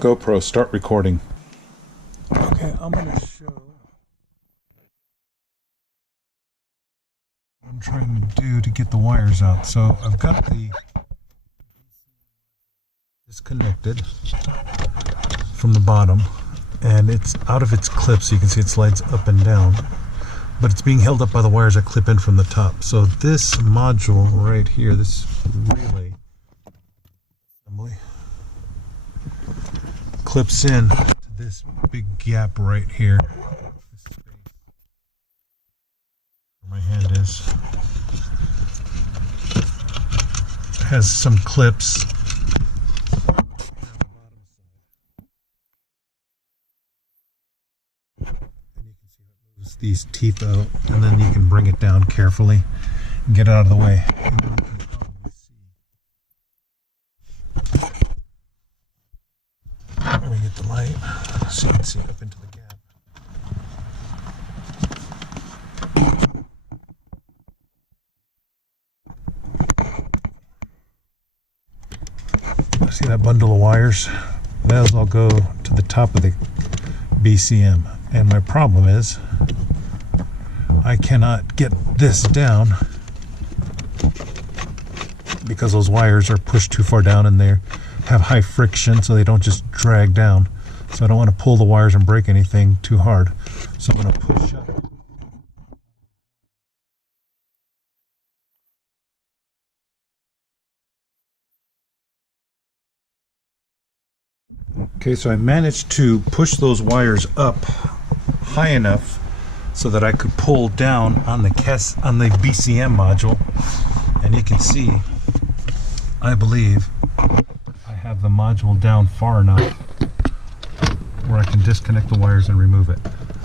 GoPro, start recording. Okay, I'm going to show what I'm trying to do to get the wires out. So I've got the disconnected from the bottom, and it's out of its clip, so you can see it slides up and down, but it's being held up by the wires that clip in from the top. So this module right here, this relay assembly, clips in to this big gap right here. This space where my hand is has some clips. These teeth out, and then you can bring it down carefully and get it out of the way. Let me get the light so you can see up into the gap. See that bundle of wires? Those all go to the top of the BCM, and my problem is I cannot get this down because those wires are pushed too far down and they have high friction, so they don't just drag down. So I don't want to pull the wires and break anything too hard. So I'm going to push up. Okay, so I managed to push those wires up high enough so that I could pull down on the BCM module, and you can see, I believe I have the module down far enough where I can disconnect the wires and remove it.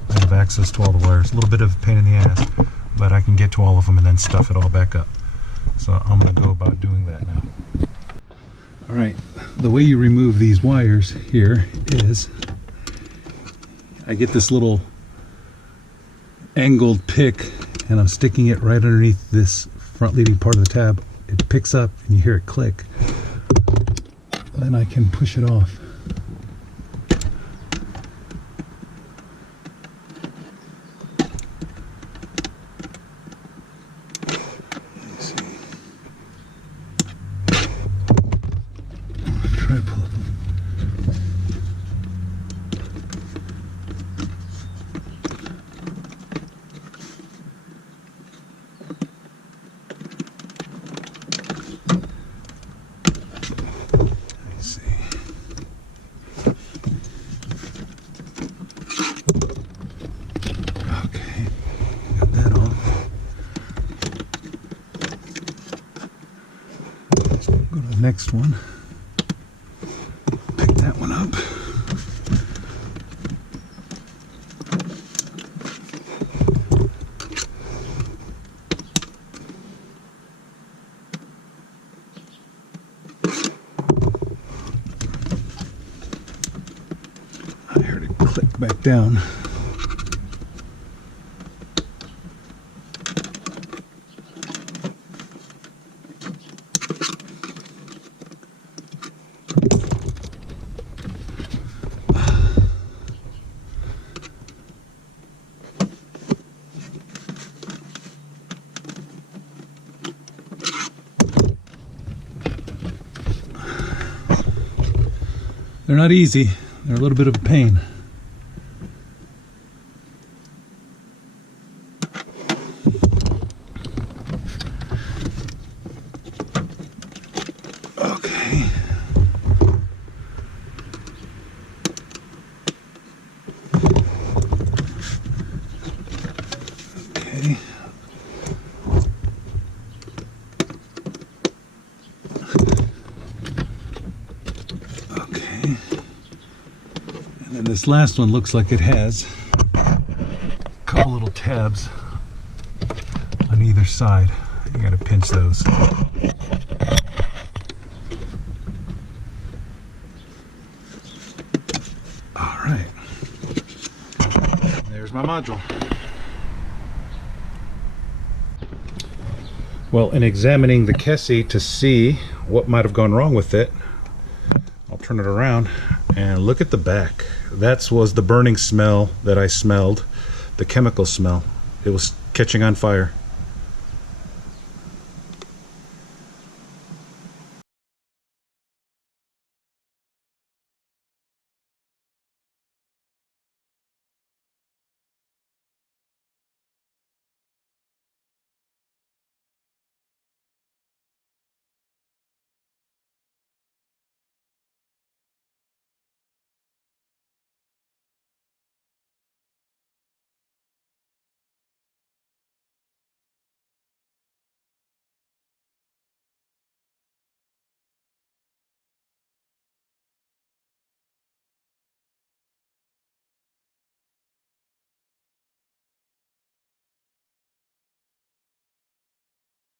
I have access to all the wires. A little bit of a pain in the ass, but I can get to all of them and then stuff it all back up. So I'm going to go about doing that now. Alright, the way you remove these wires here is I get this little angled pick, and I'm sticking it right underneath this front leading part of the tab. It picks up and you hear it click. Then I can push it off. Let's see. Try to pull it. Next one, pick that one up. I heard it click back down. They're not easy. They're a little bit of a pain. Okay. Okay. And this last one looks like it has a couple little tabs on either side. You gotta pinch those. All right, there's my module. Well, in examining the Kessie to see what might have gone wrong with it, I'll turn it around. And look at the back. That was the burning smell that I smelled, the chemical smell. It was catching on fire.